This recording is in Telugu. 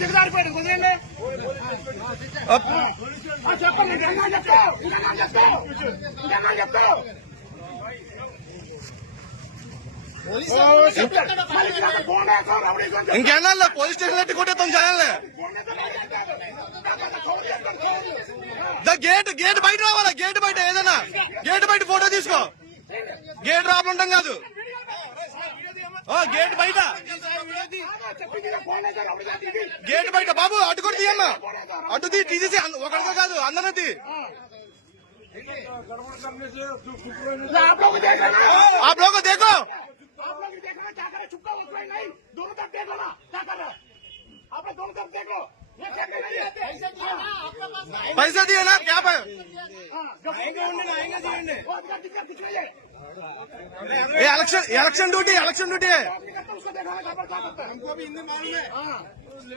దిగదారిపోయాడు కుదిరండి చెప్పండి చెప్తారు ఇంకేనా పోలీస్ స్టేషన్ ఎట్టి కొట్టేస్తాం జనాలే గేట్ బయట రావాలా గేట్ బయట ఏదైనా గేట్ బయట ఫోటో తీసుకో గేట్ రాపలు ఉంటాం కాదు గేట్ బయట గేట్ బయట బాబు అటు కూడా తీయమ్మా అటు తీసేసి ఒకరితో కాదు అందరూ తీ आप लोग को देखो दोनों तरफ देख लो ना क्या कर रहे हो आप लोग दोनों तरफ देखो पैसे दिए ना क्या इलेक्शन ड्यूटी है उसको देखा हमको भी हिंदी मालूम है